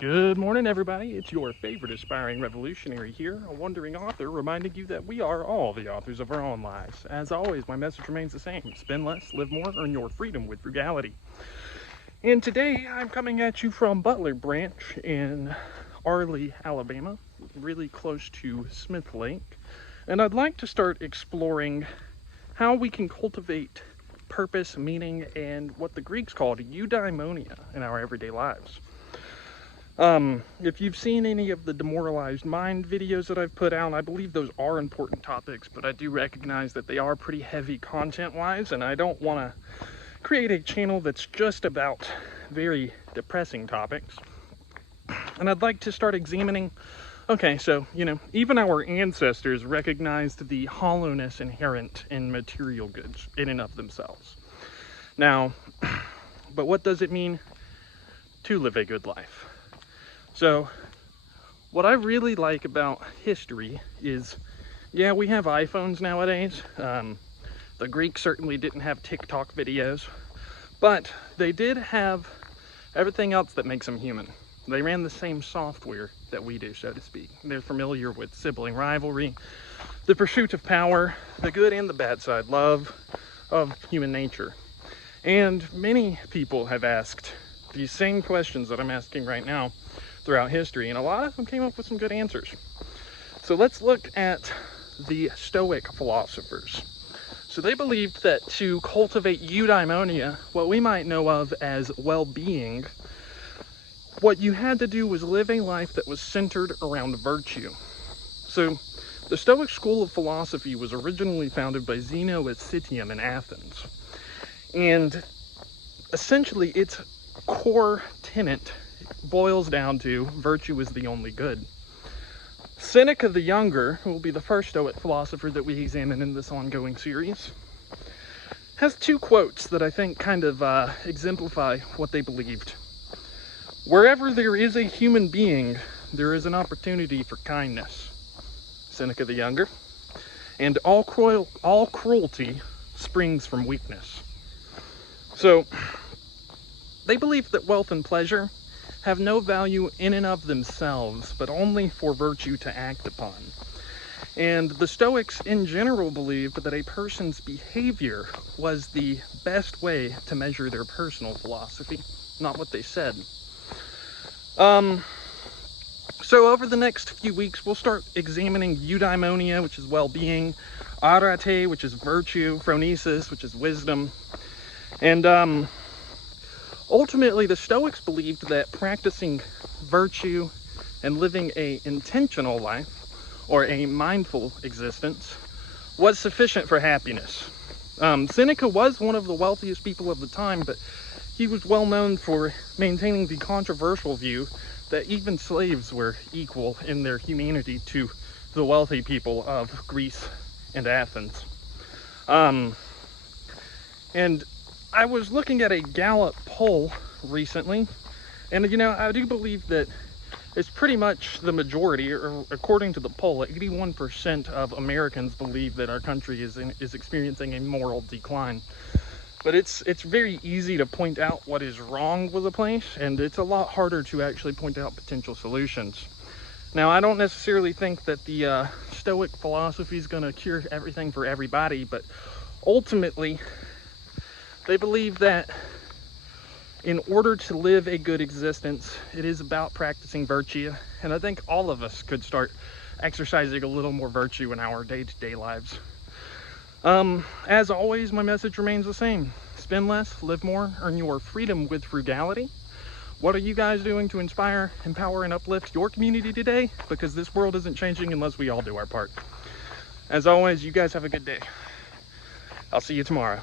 Good morning, everybody. It's your favorite aspiring revolutionary here, a wandering author, reminding you that we are all the authors of our own lives. As always, my message remains the same: spend less, live more, earn your freedom with frugality. And today I'm coming at you from Butler Branch in Arley, Alabama, really close to Smith Lake. And I'd like to start exploring how we can cultivate purpose, meaning, and what the Greeks called Eudaimonia in our everyday lives. If you've seen any of the demoralized mind videos that I've put out, I believe those are important topics, but I do recognize that they are pretty heavy content-wise, and I don't want to create a channel that's just about very depressing topics. And I'd like to start examining, okay, so, even our ancestors recognized the hollowness inherent in material goods in and of themselves. Now, but what does it mean to live a good life? So, what I really like about history is, yeah, we have iPhones nowadays. The Greeks certainly didn't have TikTok videos, but they did have everything else that makes them human. They ran the same software that we do, so to speak. They're familiar with sibling rivalry, the pursuit of power, the good and the bad side, love of human nature. And many people have asked these same questions that I'm asking right now throughout history, and a lot of them came up with some good answers. So let's look at the Stoic philosophers. So they believed that to cultivate eudaimonia, what we might know of as well-being, what you had to do was live a life that was centered around virtue. So the Stoic school of philosophy was originally founded by Zeno of Citium in Athens, and essentially its core tenet boils down to virtue is the only good. Seneca the Younger, who will be the first Stoic philosopher that we examine in this ongoing series, has two quotes that I think kind of exemplify what they believed. Wherever there is a human being, there is an opportunity for kindness. Seneca the Younger. And all cruelty springs from weakness. So, they believe that wealth and pleasure have no value in and of themselves, but only for virtue to act upon. And the Stoics in general believed that a person's behavior was the best way to measure their personal philosophy, not what they said. So over the next few weeks, we'll start examining eudaimonia, which is well-being, arete, which is virtue, phronesis, which is wisdom, and ultimately, the Stoics believed that practicing virtue and living an intentional life, or a mindful existence, was sufficient for happiness. Seneca was one of the wealthiest people of the time, but he was well known for maintaining the controversial view that even slaves were equal in their humanity to the wealthy people of Greece and Athens. And I was looking at a Gallup poll recently, and I do believe that it's pretty much the majority, or according to the poll, 81% of Americans believe that our country is experiencing a moral decline. But it's very easy to point out what is wrong with a place, and it's a lot harder to actually point out potential solutions. Now, I don't necessarily think that the Stoic philosophy is going to cure everything for everybody, but ultimately, they believe that in order to live a good existence, it is about practicing virtue. And I think all of us could start exercising a little more virtue in our day-to-day lives. As always, my message remains the same. Spend less, live more, earn your freedom with frugality. What are you guys doing to inspire, empower, and uplift your community today? Because this world isn't changing unless we all do our part. As always, you guys have a good day. I'll see you tomorrow.